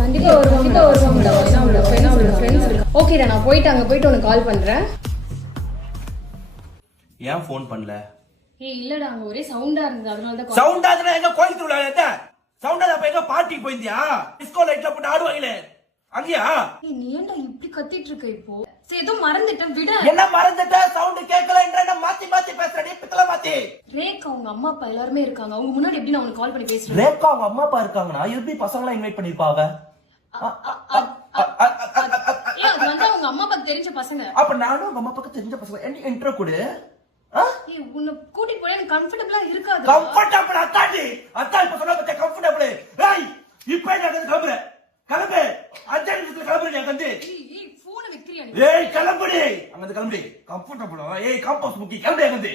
கண்டிப்பா வருவாங்க ஃப்ரெண்ட்ஸ். ஓகேடா, நான் போயிட்டு அங்க போயிட்டு உனக்கு கால் பண்றேன். ஏன் ஃபோன் பண்ணல? இல்லடா, அங்க ஒரே சவுண்டா இருந்தது, அதனால தான். சவுண்டா இருந்தா எங்க கோயில் திருவிழா எங்க சவுண்டா? அப்ப எங்க பார்ட்டிக்கு போயிருந்தியா? டிஸ்கோ லைட்ல போட்டு ஆடுவாங்களே அங்கயா? நீ ஏன்டா இப்படி கத்திட்டு இருக்க இப்போ? சரி, ஏதோ மறந்துட்டேன், விட. என்ன மறந்துட்ட? சவுண்ட் கேட்கலன்ற என்ன மாத்தி மாத்தி பேசுறடி? பித்தல மாத்தி. ரேகா அவங்க அம்மா அப்பா எல்லாரும் இருக்காங்க, அவங்க முன்னாடி எப்படி நான் உனக்கு கால் பண்ணி பேசுறேன்? ரேகா அவங்க அம்மா அப்பா இருக்காங்கனா எப்படி பசங்கள இன்வைட் பண்ணிருப்பாங்க? அது வந்து அவங்க அம்மா அப்பாக்கு தெரிஞ்ச பசங்க. அப்ப நானும் அவங்க அம்மா அப்பாக்கு தெரிஞ்ச பசங்க. என்ன இன்ட்ரோ கொடு. உன்னை கூட்டிட்டு போய் எனக்கு கம்ஃபர்டபிளா இருக்காது. கம்ஃபர்டபிள் அத்தாடி. அத்தா இப்ப சொன்ன பத்தி கம்ஃபர்டபிள். ஏய், இப்போ என்ன கிளம்புற? கிளம்பு. 5 நிமிஷத்துல கிளம்புறீங்க வந்து. போன் வைக்கிறியா நீ? ஏய், கிளம்புடி. அங்க கிளம்புடி. கம்ஃபர்டபிளா? ஏய், காம்பஸ் முக்கி கிளம்பு அங்க.